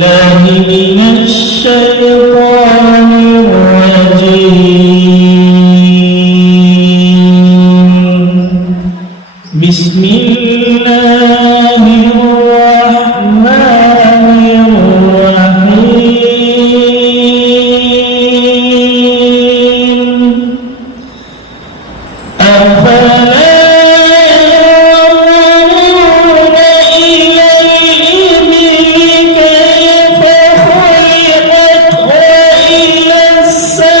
الله من الشيطان الرجيم. بسم الله الرحمن الرحيم. أفلا ينظرون إلى الإبل كيف خلقت وإلى السماء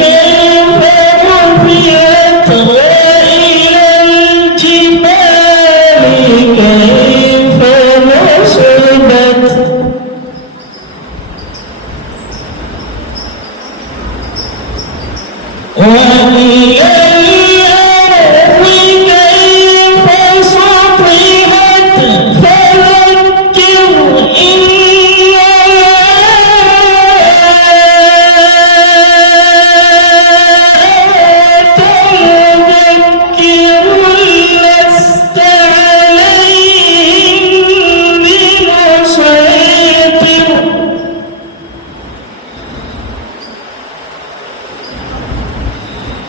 كيف رفعت وإلى الجبال كيف نصبت وإلى الأرض كيف سطحت فذكر إنما أنت مذكر لست عليهم بمسيطر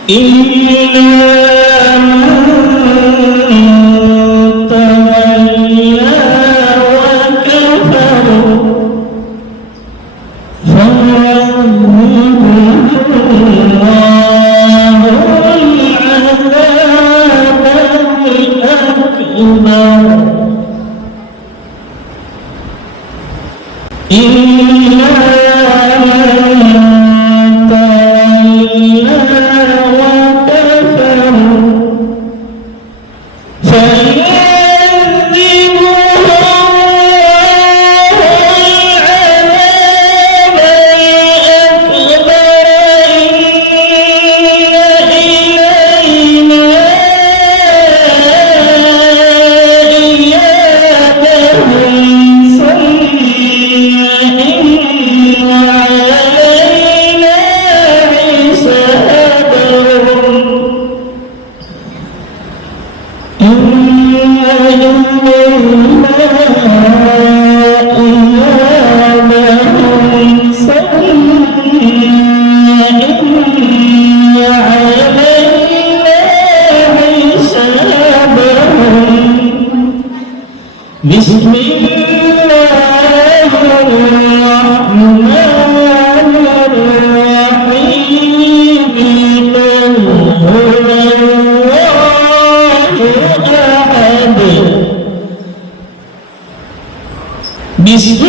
إلا من تولى وكفر فيعذبه الله العذاب الأكبر. إلا بسم الله الرحمن الرحيم. قل هو الله أحد. بسم